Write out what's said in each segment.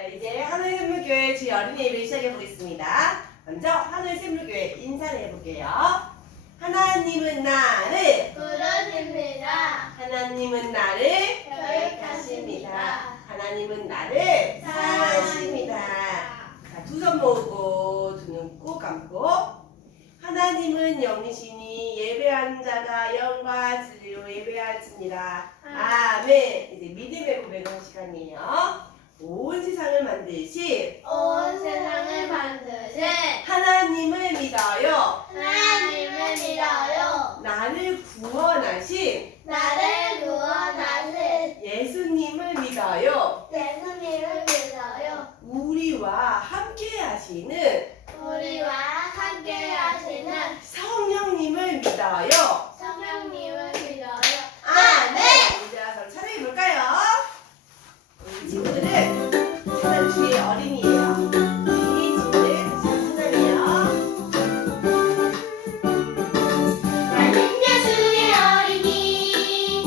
자, 이제 하늘 샘물교회 주의 어린이 예배 시작해 보겠습니다. 먼저 하늘 샘물교회 인사를 해볼게요. 하나님은 나를 부르십니다. 하나님은 나를 교육하십니다. 하나님은 나를 사랑하십니다. 자, 두 손 모으고 두 눈 꼭 감고 하나님은 영이시니 예배하는 자가 영과 진리로 예배하십니다. 아멘. 이제 믿음의 고백하는 시간이에요. 온 세상을 만드신 온 세상을 만드신 하나님을 믿어요. 하나님을 믿어요. 나를 구원하신 나를 구원하신 예수님을 믿어요. 예수님을 믿어요. 우리와 함께 하시는 우리와 함께 하시는 성령님을 믿어요. 성령님을 믿어요. 아멘. 이제 서로 찬양해 볼까요? 우리 친구들은 하나님 주의 어린이에요. 우리 친구들 같이 찬양해요. 나는야 주의 어린이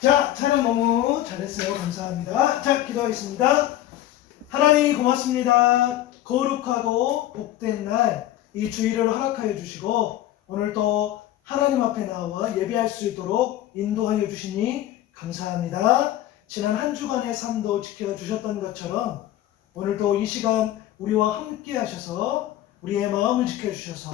자, 촬영 너무 잘했어요. 감사합니다. 자, 기도하겠습니다. 하나님 고맙습니다. 거룩하고 복된 날, 이 주일을 허락하여 주시고 오늘 또 하나님 앞에 나와 예배할 수 있도록 인도하여 주시니 감사합니다. 지난 한 주간의 삶도 지켜주셨던 것처럼 오늘도 이 시간 우리와 함께 하셔서 우리의 마음을 지켜주셔서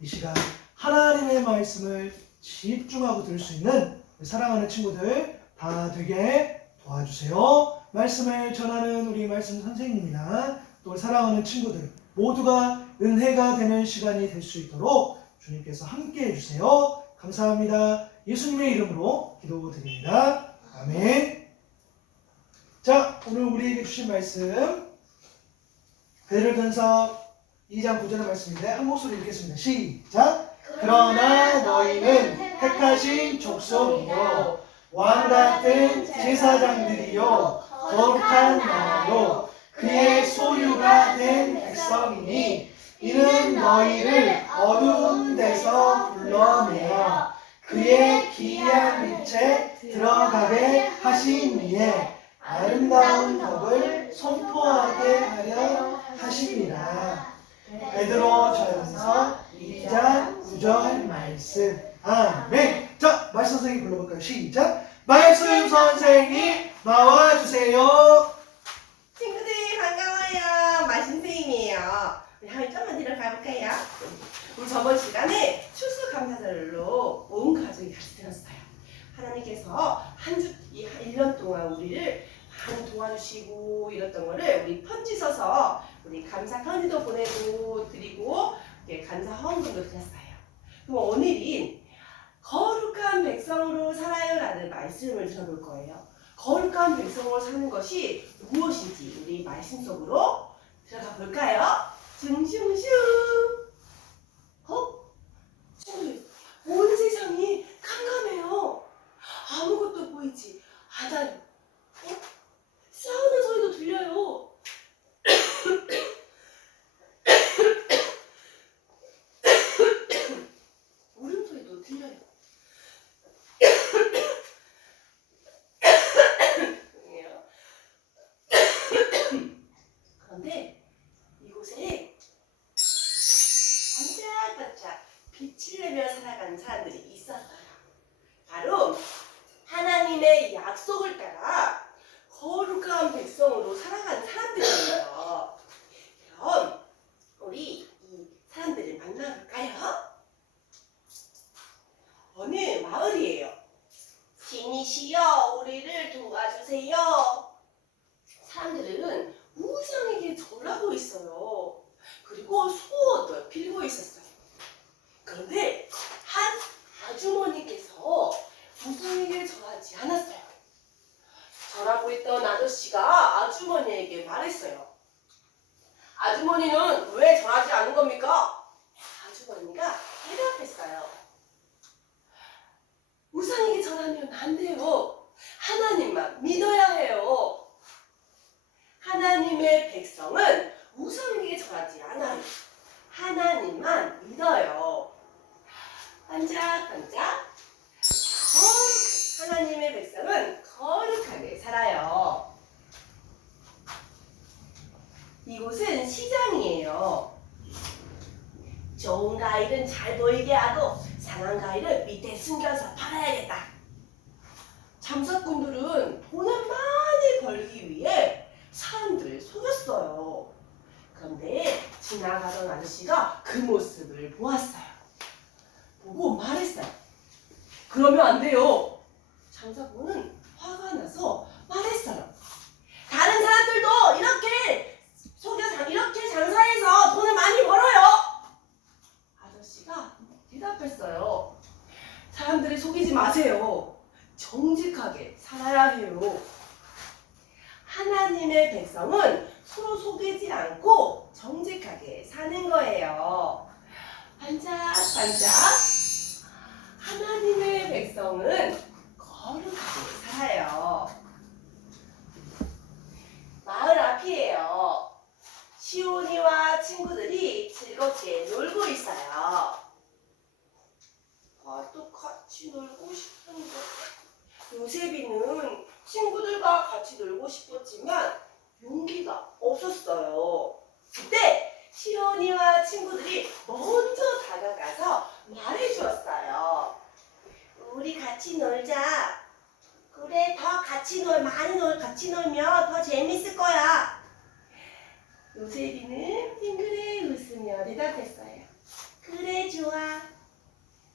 이 시간 하나님의 말씀을 집중하고 들을 수 있는 사랑하는 친구들 다 되게 도와주세요. 말씀을 전하는 우리 말씀 선생님이나 또 사랑하는 친구들 모두가 은혜가 되는 시간이 될 수 있도록 주님께서 함께 해주세요. 감사합니다. 예수님의 이름으로 기도드립니다. 아멘. 자, 오늘 우리에게 주신 말씀 베드로전서 2장 9절의 말씀인데 한 목소리 읽겠습니다. 시작. 그러나 너희는 택하신 족속이요 왕같은 제사장들이요 거룩한 나라요 그의 소유가 된 백성이니 이는 너희를 어두운 데서 불러내어 그의 기이한 빛에 들어가게 하신 이에 아름다운 덕을 선포하게 하려 하심이라. 베드로전서 2장 9절 말씀. 아멘. 자, 말씀 선생님 불러볼까요? 시작. 말씀 선생님 나와주세요. 친구들 반가워요. 마신생님이에요. 우리 하이 좀만 뒤로 가볼까요? 우리 저번 시간에 추수감사절로 온 가족이 같이 들었어요. 하나님께서 한 주, 1년 동안 우리를 많이 도와주시고 이랬던 거를 우리 편지 써서 우리 감사 편지도 보내고 드리고 감사 헌금도 드렸어요. 그럼 오늘은 거룩한 백성으로 살아요 라는 말씀을 들어볼 거예요. 거룩한 백성으로 사는 것이 무엇인지 우리 말씀 속으로 들어가 볼까요? 슝슝슝. 친구들, 온 세상이 캄캄해요. 아무것도 보이지 않아요. 싸우는 소리도 들려요. 울음소리도 들려요. 그런데 이곳에 반짝반짝 빛을 내며 살아가는 사람들이 있었어요. 바로 하나님의 약속을 따라 거룩한 백성으로 살아가는 사람들이에요. 그럼 우리 이 사람들을 만나볼까요? 어느 마을이에요. 신이시여 우리를 도와주세요. 사람들은 우상에게 절하고 있어요. 그리고 수호도 빌고 있었어요. 그런데 한 아주머니께서 우상에게 절하지 않았어요. 절하고 있던 아저씨가 아주머니에게 말했어요. 아주머니는 왜 절하지 않은 겁니까? 아주머니가 대답했어요. 우상에게 절하면 안 돼요. 하나님만 믿어야 해요. 하나님의 백성은 우상에게 절하지 않아요. 하나님만 믿어요. 반짝반짝 하나님의 백성은 거룩하게 살아요. 이곳은 시장이에요. 좋은 과일은 잘 보이게 하고 상한 과일은 밑에 숨겨서 팔아야겠다. 장사꾼들은 돈을 많이 벌기 위해 사람들을 속였어요. 그런데 지나가던 아저씨가 그 모습을 보았어요. 보고 말했어요. 그러면 안 돼요. 장사꾼은 화가 나서 말했어요. 다른 사람들도 이렇게 이렇게 장사해서 돈을 많이 벌어요. 아저씨가 대답했어요. 사람들을 속이지 마세요. 정직하게 살아야 해요. 하나님의 백성은 서로 속이지 않고 정직하게 사는 거예요. 반짝반짝 하나님의 백성은 거룩하게 살아요. 마을 앞이에요. 시온이와 친구들이 즐겁게 놀고 있어요. 또 같이 놀고 싶은데 요셉이 요셉이는 친구들과 같이 놀고 싶었지만 용기가 없었어요. 그때 시온이와 친구들이 먼저 다가가서 말해주었어요. 우리 같이 놀자. 그래, 더 같이 같이 놀면 더 재밌을 거야. 요셉이는 빙그레 웃으며 대답했어요. 그래, 좋아.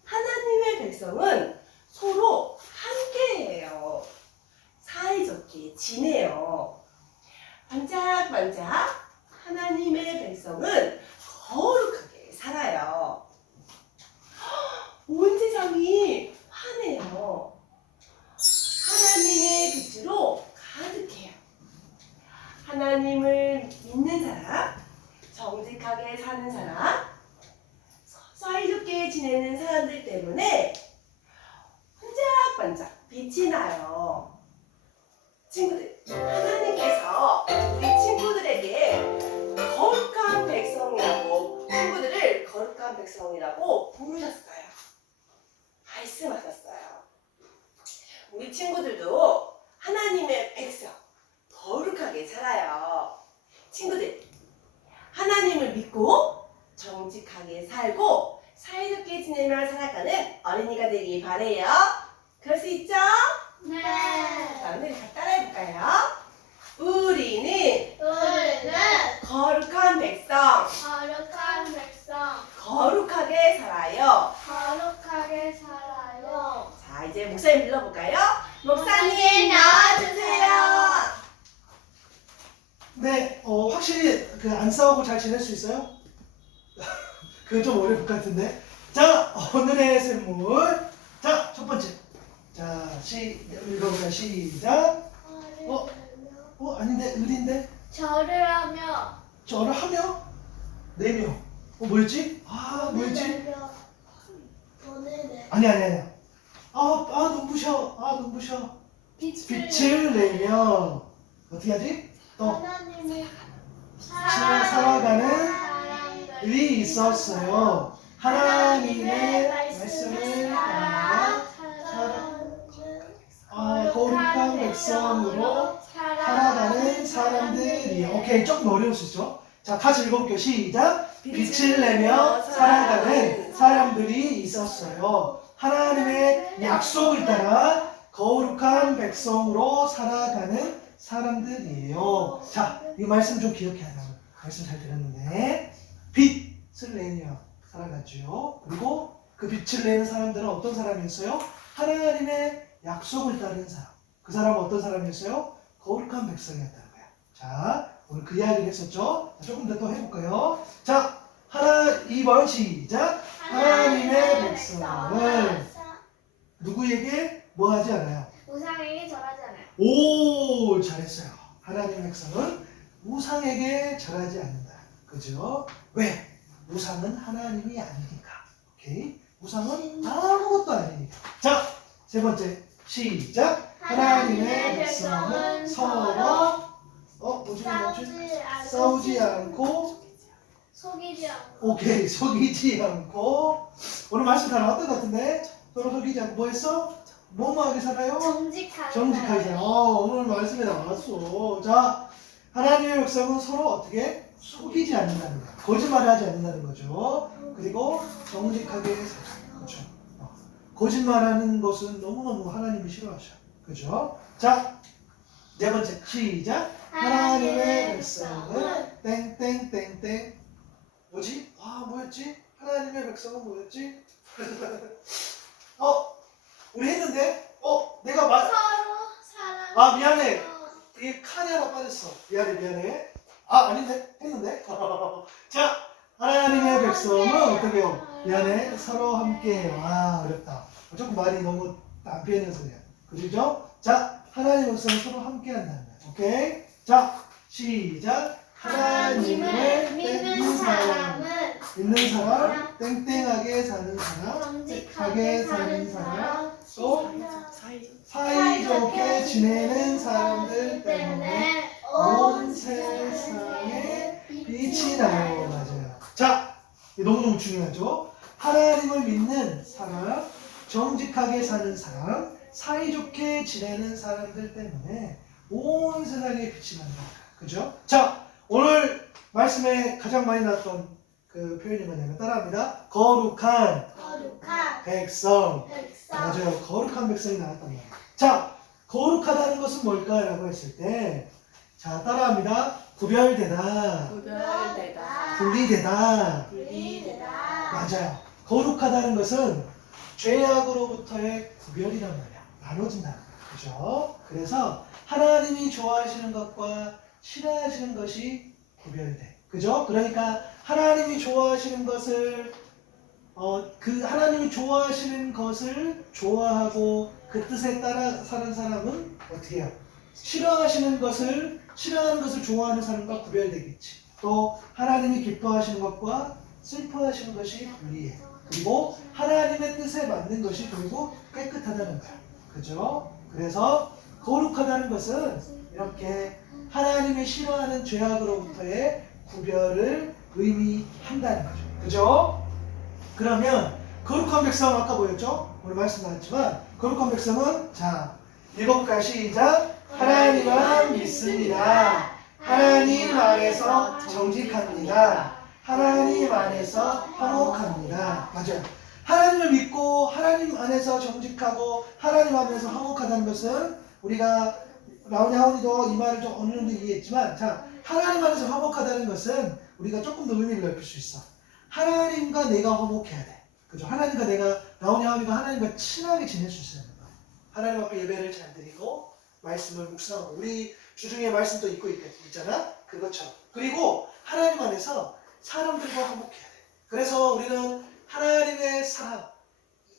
하나님의 백성은 서로 함께해요. 사이좋게 지내요. 반짝반짝 하나님의 백성은 거룩하게 살아요. 온 세상이 환해요. 하나님의 빛으로 가득해요. 하나님을 믿는 사람, 정직하게 사는 사람, 사이좋게 지내는 사람들 때문에 반짝반짝 빛이 나요. 친구들, 하나님께서 우리 친구들에게 거룩한 백성이라고, 친구들을 거룩한 백성이라고 부르셨어요. 말씀하셨어요. 우리 친구들도 하나님의 백성, 거룩하게 살아요. 친구들, 하나님을 믿고 정직하게 살고 사이좋게 지내며 살아가는 어린이가 되길 바래요. 그럴 수 있죠? 네. 자, 오늘 다 따라해볼까요? 우리는 거룩한 백성, 거룩한 백성, 거룩하게 살아요. 거룩하게 살아요. 자, 이제 목사님 불러볼까요? 목사님 나와주세요. 네, 확실히 안 싸우고 잘 지낼 수 있어요? 그건 좀 어려울 것 같은데. 자, 오늘의 샘물. 자, 첫 번째. 자, 읽어보자. 시작. 아닌데, 을인데? 절을 하며 저를 하며? 4명. 뭐였지? 뭐였지? 아니야. 눈부셔. 눈부셔. 빛을 내며. 어떻게 하지? 또. 하나님이 살아가는 일이 있었어요. 하나님의 말씀을 따라 거룩한 백성으로 살아가는 사람들이. 오케이, 조금 어려울 수 있죠. 자, 같이 읽어볼게요. 시작. 빛을 내며 살아가는 사람들이 있었어요. 하나님의 약속을 따라 거룩한 백성으로 살아가는 사람들이에요. 자, 이 말씀 좀 기억해야 돼요. 말씀 잘 들었는데, 빛을 내며 살아갔죠. 그리고 그 빛을 내는 사람들은 어떤 사람이었어요? 하나님의 약속을 따르는 사람. 그 사람은 어떤 사람이었어요? 거룩한 백성이었다는 거예요. 자, 오늘 그 이야기를 했었죠. 자, 조금 더 또 해볼까요? 자, 2번 시작. 하나님의 백성은 누구에게 뭐 하지 않아요? 우상에게 절하지 않아요. 오, 잘했어요. 하나님의 백성은 우상에게 절하지 않는다. 그죠? 왜? 우상은 하나님이 아니니까. 오케이? 우상은 아무것도 아니니까. 자, 세 번째. 시작. 하나님의 백성은 서로 싸우지 않고 속이지 않고 오케이, 속이지 않고. 오늘 말씀 다 나왔던 것 같은데, 서로 속이지 않고 뭐 했어? 뭐하게 살아요? 정직하게. 오늘 말씀에 나왔어. 자, 하나님의 백성은 서로 어떻게? 속이지 않는다는 거야. 거짓말을 하지 않는다는 거죠. 그리고 정직하게 살아요. 그렇죠. 거짓말하는 것은 너무너무 하나님이 싫어하셔. 그죠? 자, 네 번째. 시작. 하나님의 백성은 땡땡땡땡. 뭐지? 뭐였지? 하나님의 백성은 뭐였지? 우리 했는데? 내가 서로 사랑. 미안해. 이게 칸이 하나 빠졌어. 미안해. 아닌데? 했는데? 자, 하나님의 백성은 어떻게 해요? 미안해. 서로 함께해요. 어렵다. 조금 말이 너무 안 표현해서 그래요. 그죠? 자, 하나님의 백성은 서로 함께한다는 거예요. 오케이? 자, 시작. 하나님을 믿는 사람, 땡땡하게 사는 사람, 정직하게 사는 사람, 또 사이좋게 지내는 사람들 때문에 온 세상에 빛이 나요. 맞아요. 자, 너무너무 중요하죠. 하나님을 믿는 사람, 정직하게 사는 사람, 사이좋게 지내는 사람들 때문에 온 세상에 빛이 난다. 그죠? 자, 오늘 말씀에 가장 많이 나왔던 그 표현이 뭐냐면 따라합니다. 거룩한 거룩한 백성. 백성. 맞아요. 거룩한 백성이 나왔단 말이에요. 자, 거룩하다는 것은 뭘까라고 했을 때, 자, 따라합니다. 구별되다, 구별되다. 분리되다. 분리되다. 맞아요. 거룩하다는 것은 죄악으로부터의 구별이란 말이야. 나눠진다는 거야. 그죠? 그래서 하나님이 좋아하시는 것과 싫어하시는 것이 구별돼. 그죠? 그러니까 하나님이 좋아하시는 것을 그 하나님이 좋아하시는 것을 좋아하고 그 뜻에 따라 사는 사람은 어떻게 해요? 싫어하는 것을 좋아하는 사람과 구별되겠지. 또 하나님이 기뻐하시는 것과 슬퍼하시는 것이 분리해. 그리고 하나님의 뜻에 맞는 것이 결국 깨끗하다는 거야. 그죠? 그래서 거룩하다는 것은 이렇게 하나님이 싫어하는 죄악으로부터의 구별을 의미한다는 거죠. 그죠? 그러면 거룩한 백성 아까 보였죠? 오늘 말씀 나왔지만 거룩한 백성은 자 읽어볼까요? 시작. 하나님만 믿습니다. 하나님 안에서 정직합니다. 하나님 안에서 화목합니다. 맞아요. 하나님을 믿고 하나님 안에서 정직하고 하나님 안에서 화목하다는 것은 우리가 라온이 하온이도 이 말을 좀 어느 정도 이해했지만 자 하나님 안에서 화목하다는 것은 우리가 조금 더 의미를 넓힐 수 있어. 하나님과 내가 화목해야 돼. 그죠? 하나님과 내가 라온이 하온이가 하나님과 친하게 지낼 수 있어야 된다. 하나님 앞에 예배를 잘 드리고 말씀을 묵상하고 우리 주중에 말씀도 읽고 있잖아. 그것처럼. 그리고 하나님 안에서 사람들과 화목해야 돼. 그래서 우리는 하나님의 사랑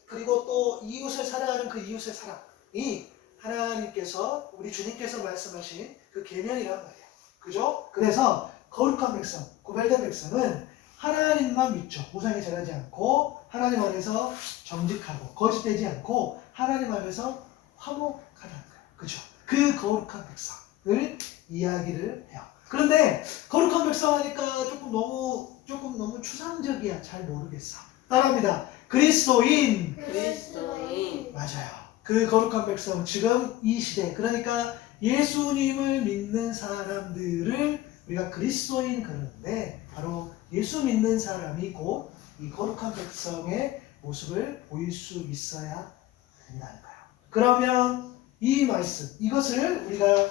그리고 또 이웃을 사랑하는 그 이웃의 사랑이 하나님께서 우리 주님께서 말씀하신 그 계명이란 말이야. 그죠? 그래서 거룩한 백성, 구별된 백성은 하나님만 믿죠. 우상에 절하지 않고 하나님 안에서 정직하고 거짓되지 않고 하나님 안에서 화목하다는 거예요. 그죠? 그 거룩한 백성을 이야기를 해요. 그런데 거룩한 백성 하니까 조금 너무 추상적이야. 잘 모르겠어. 따라합니다. 그리스도인. 그리스도인. 맞아요. 그 거룩한 백성 지금 이 시대 그러니까 예수님을 믿는 사람들을 우리가 그리스도인 그러는데 바로 예수 믿는 사람이 곧 이 거룩한 백성의 모습을 보일 수 있어야 된다는 거예요. 그러면 이 말씀 이것을 우리가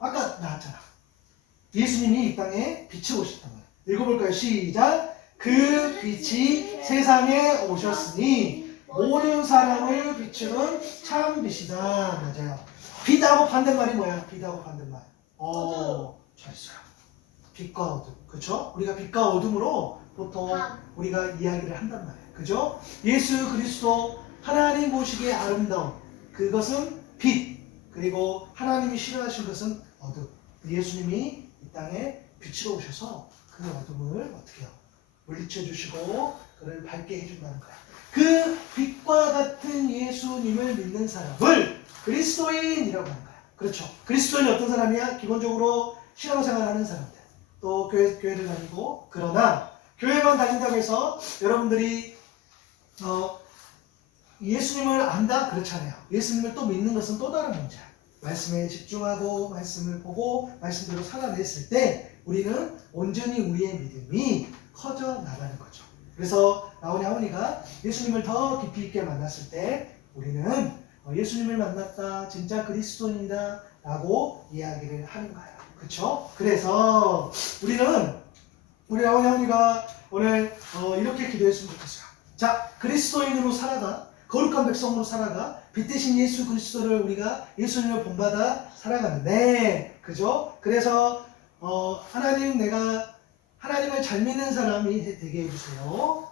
아까 나왔잖아. 예수님이 이 땅에 빛이 오셨단 말이에요. 읽어볼까요? 시작. 그 빛이 세상에 오셨으니 모든 사람을 비추는 참 빛이다. 맞아요. 빛하고 반대말이 뭐야? 빛하고 반대말. 잘했어요. 빛과 어둠. 그렇죠? 우리가 빛과 어둠으로 보통 우리가 이야기를 한단 말이에요. 그죠? 예수 그리스도 하나님 보시기에 아름다운 그것은 빛. 그리고 하나님이 싫어하신 것은 어둠. 예수님이 이 땅에 빛으로 오셔서 그 어둠을 어떻게 해요? 물리쳐 주시고 그를 밝게 해준다는 거야. 그 빛과 같은 예수님을 믿는 사람을 그리스도인이라고 하는 거야. 그렇죠. 그리스도인이 어떤 사람이야? 기본적으로 신앙생활하는 사람들. 또 교회를 다니고 그러나 교회만 다닌다고 해서 여러분들이 예수님을 안다? 그렇잖아요. 예수님을 또 믿는 것은 또 다른 문제야. 말씀에 집중하고 말씀을 보고 말씀대로 살아냈을 때 우리는 온전히 우리의 믿음이 커져 나가는 거죠. 그래서 라온이 하온이가 예수님을 더 깊이 있게 만났을 때 우리는 예수님을 만났다 진짜 그리스도인이다 라고 이야기를 하는 거예요. 그렇죠? 그래서 우리 라온이 하온이가 오늘 이렇게 기도했으면 좋겠어요. 자, 그리스도인으로 살아가 거룩한 백성으로 살아가 빛 대신 예수 그리스도를 우리가 예수님을 본받아 살아가는데 그죠? 그래서 하나님 내가 하나님을 잘 믿는 사람이 되게 해주세요.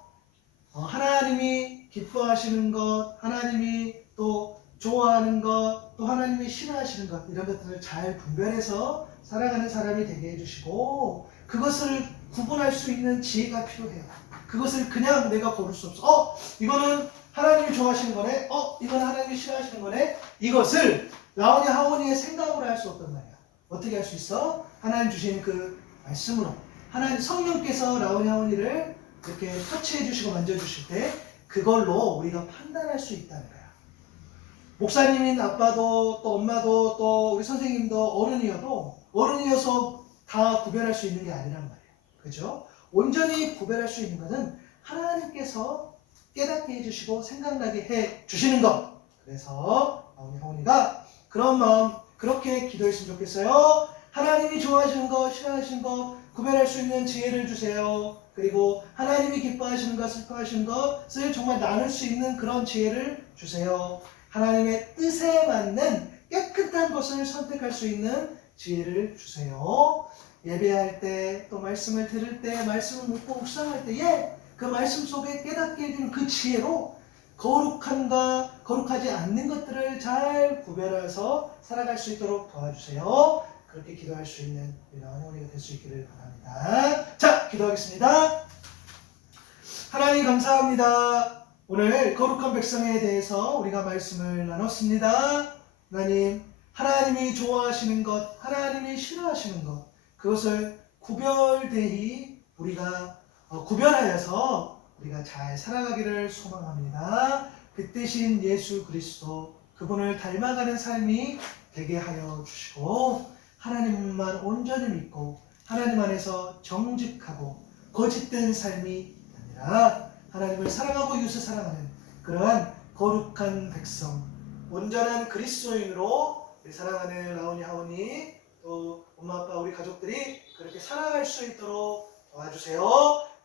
하나님이 기뻐하시는 것, 하나님이 또 좋아하는 것, 또 하나님이 싫어하시는 것 이런 것들을 잘 분별해서 살아가는 사람이 되게 해주시고 그것을 구분할 수 있는 지혜가 필요해요. 그것을 그냥 내가 고를 수 없어. 이거는 하나님이 좋아하시는 거네. 이건 하나님이 싫어하시는 거네. 이것을 라온이 하온이의 생각으로 할 수 없단 말이야. 어떻게 할 수 있어? 하나님 주신 그 말씀으로 하나님 성령께서 라온이 하온이를 이렇게 터치해 주시고 만져주실 때 그걸로 우리가 판단할 수 있다는 거야. 목사님인 아빠도 또 엄마도 또 우리 선생님도 어른이어서 다 구별할 수 있는 게 아니란 말이에요. 그죠? 온전히 구별할 수 있는 것은 하나님께서 깨닫게 해주시고 생각나게 해주시는 것. 그래서 우리 하원이가 그런 마음 그렇게 기도했으면 좋겠어요. 하나님이 좋아하시는 것, 싫어하시는 것 구별할 수 있는 지혜를 주세요. 그리고 하나님이 기뻐하시는 것, 슬퍼하시는 것을 정말 나눌 수 있는 그런 지혜를 주세요. 하나님의 뜻에 맞는 깨끗한 것을 선택할 수 있는 지혜를 주세요. 예배할 때, 또 말씀을 들을 때, 말씀을 묻고 묵상할 때에 그 말씀 속에 깨닫게 해주는 그 지혜로 거룩함과 거룩하지 않는 것들을 잘 구별해서 살아갈 수 있도록 도와주세요. 그렇게 기도할 수 있는 우리가 하나님이 될 수 있기를 바랍니다. 자, 기도하겠습니다. 하나님 감사합니다. 오늘 거룩한 백성에 대해서 우리가 말씀을 나눴습니다. 하나님, 하나님이 좋아하시는 것, 하나님이 싫어하시는 것, 그것을 구별되이 우리가 구별하여서 우리가 잘 살아가기를 소망합니다. 그 뜻인 예수 그리스도, 그분을 닮아가는 삶이 되게 하여 주시고 하나님만 온전히 믿고 하나님 안에서 정직하고 거짓된 삶이 아니라 하나님을 사랑하고 이웃을 사랑하는 그러한 거룩한 백성, 온전한 그리스도인으로 사랑하는 라온이 하온이 또 엄마 아빠 우리 가족들이 그렇게 살아갈 수 있도록 도와주세요.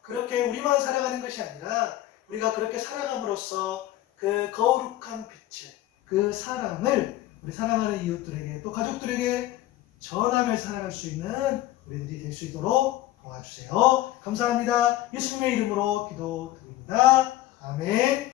그렇게 우리만 살아가는 것이 아니라 우리가 그렇게 살아감으로써 그 거룩한 빛을, 그 사랑을 우리 사랑하는 이웃들에게 또 가족들에게 전하며 살아갈 수 있는 우리들이 될 수 있도록 도와주세요. 감사합니다. 예수님의 이름으로 기도드립니다. 아멘.